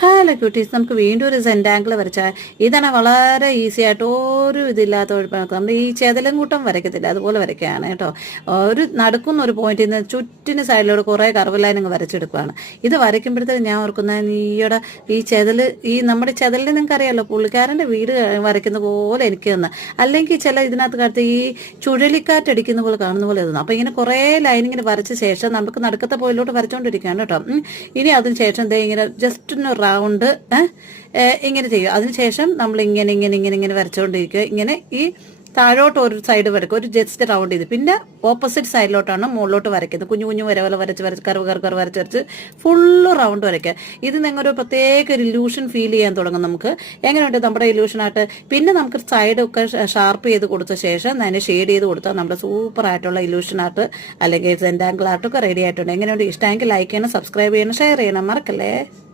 Hello quotes, നമുക്ക് വീണ്ടും ഒരു സെന്റാങ്കിൾ വരച്ചാൽ ഇതാണ് വളരെ ഈസി ആയിട്ട് ഒരു ഇതില്ലാത്ത ഒഴിപ്പണക്ക് നമ്മൾ ഈ ചെതലും കൂട്ടം വരയ്ക്കത്തില്ല, അതുപോലെ വരയ്ക്കുകയാണ് കേട്ടോ. ഒരു നടുക്കുന്ന ഒരു പോയിന്റിൽ നിന്ന് ചുറ്റിന് സൈഡിലൂടെ കുറേ കർവ് ലൈൻ അങ്ങ് വരച്ചെടുക്കുകയാണ്. ഇത് വരയ്ക്കുമ്പോഴത്തേക്ക് ഞാൻ ഓർക്കുന്ന ഈയുടെ ഈ ചെതൽ, ഈ നമ്മുടെ ചെതലിന് നിങ്ങൾക്ക് അറിയാമല്ലോ, പുള്ളിക്കാരൻ്റെ വീട് വരയ്ക്കുന്ന പോലെ എനിക്ക് തന്നെ, അല്ലെങ്കിൽ ചില ഇതിനകത്ത് കാലത്ത് ഈ ചുഴലിക്കാറ്റടിക്കുന്ന പോലെ കാണുന്ന പോലെ തോന്നുന്നു. അപ്പോൾ ഇങ്ങനെ കുറേ ലൈൻ ഇങ്ങനെ വരച്ച ശേഷം നമുക്ക് നടുക്കത്തെ പോയിലോട്ട് വരച്ചുകൊണ്ടിരിക്കുകയാണ് കേട്ടോ. ഇനി അതിന് ശേഷം എന്താ ഇങ്ങനെ ജസ്റ്റ് ഒന്ന് റൗണ്ട് ഇങ്ങനെ ചെയ്യും. അതിനുശേഷം നമ്മൾ ഇങ്ങനെ ഇങ്ങനെ ഇങ്ങനെ ഇങ്ങനെ വരച്ചുകൊണ്ടിരിക്കുക. ഇങ്ങനെ ഈ താഴോട്ട് ഒരു സൈഡ് വരയ്ക്കും, ഒരു ജസ്റ്റ് റൗണ്ട് ചെയ്ത്, പിന്നെ ഓപ്പോസിറ്റ് സൈഡിലോട്ടാണ് മുകളിലോട്ട് വരയ്ക്കുന്നത്. കുഞ്ഞു കുഞ്ഞു വരവല വരച്ച് വരച്ച് കർവ് വരച്ച് ഫുള്ള് റൗണ്ട് വരയ്ക്കുക. ഇത് നിങ്ങളൊരു പ്രത്യേക ഒരു ഇല്യൂഷൻ ഫീൽ ചെയ്യാൻ തുടങ്ങും. നമുക്ക് എങ്ങനെയുണ്ട് നമ്മുടെ ഇല്യൂഷനായിട്ട്. പിന്നെ നമുക്ക് സൈഡൊക്കെ ഷാർപ്പ് ചെയ്ത് കൊടുത്ത ശേഷം അതിനെ ഷെയ്ഡ് ചെയ്ത് കൊടുത്താൽ നമ്മുടെ സൂപ്പർ ആയിട്ടുള്ള ഇല്യൂഷനായിട്ട് അല്ലെങ്കിൽ സെന്റാങ്കിൾ ആർട്ടൊക്കെ റെഡി ആയിട്ടുണ്ട്. എങ്ങനെയുണ്ട്? ഇഷ്ടമെങ്കിൽ ലൈക്ക് ചെയ്യണം, സബ്സ്ക്രൈബ് ചെയ്യണം, ഷെയർ ചെയ്യണം, മറക്കല്ലേ.